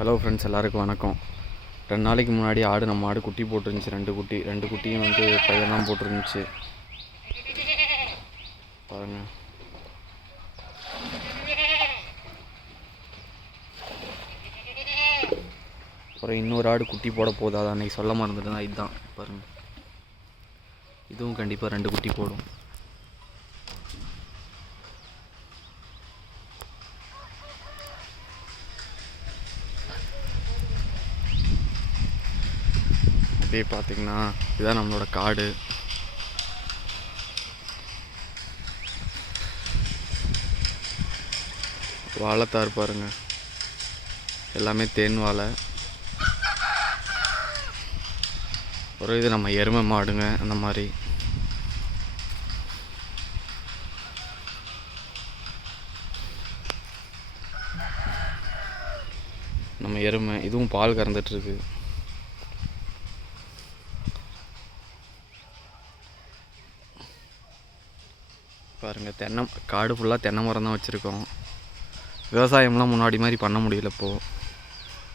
Hello friends, எல்லாருக்கும் வணக்கம். 2 நாளைக்கு முன்னாடி நம்ம ஆடு குட்டி போட்டுருந்துச்சு. 2 குட்டியும் வந்து பையன் தான் போட்டுருந்துச்சு. பாருங்கள். அப்புறம் இன்னொரு ஆடு குட்டி போட போகுது. அதை அன்றைக்கி சொல்ல மறந்துட்டு தான். இதுதான் பாருங்கள். இதுவும் கண்டிப்பாக 2 குட்டி போடும். அப்படியே பார்த்திங்கன்னா இதுதான் நம்மளோட காடு. வாழைத்தார் பாருங்கள், எல்லாமே தேன் வாழை. ஒரு இது நம்ம எருமை மாடுங்க. அந்த மாதிரி நம்ம எருமை. இதுவும் பால் கறந்துட்டுருக்கு. பாருங்கள், காடு ஃபுல்லாக தென்னை மரம் தான் வச்சுருக்கோம். விவசாயம்லாம் முன்னாடி மாதிரி பண்ண முடியல. இப்போது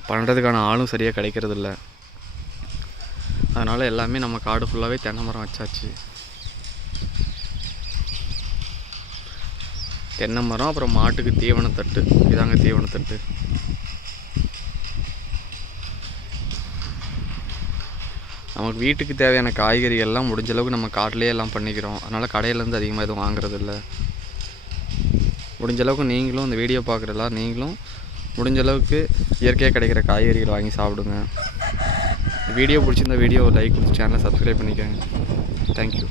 பண்ணுறதுக்கான ஆளும் சரியாக கிடைக்கிறதில்ல. அதனால் எல்லாமே நம்ம காடு ஃபுல்லாகவே தென்னை மரம் வச்சாச்சு. தென்னை மரம், அப்புறம் மாட்டுக்கு தீவனத்தட்டு. இதாங்க தீவனத்தட்டு. நமக்கு வீட்டுக்கு தேவையான காய்கறிகள்லாம் முடிஞ்ச அளவுக்கு நம்ம காட்டிலே எல்லாம் பண்ணிக்கிறோம். அதனால் கடையிலேருந்து அதிகமாக எதுவும் வாங்குறதில்ல. முடிஞ்ச அளவுக்கு நீங்களும் இந்த வீடியோ பார்க்குறலாம், நீங்களும் முடிஞ்ச அளவுக்கு இயற்கையாக கிடைக்கிற காய்கறிகள் வாங்கி சாப்பிடுங்க. வீடியோ பிடிச்சிருந்த வீடியோ லைக் கொடுத்து சேனலை சப்ஸ்கிரைப் பண்ணிக்கோங்க. தேங்க்யூ.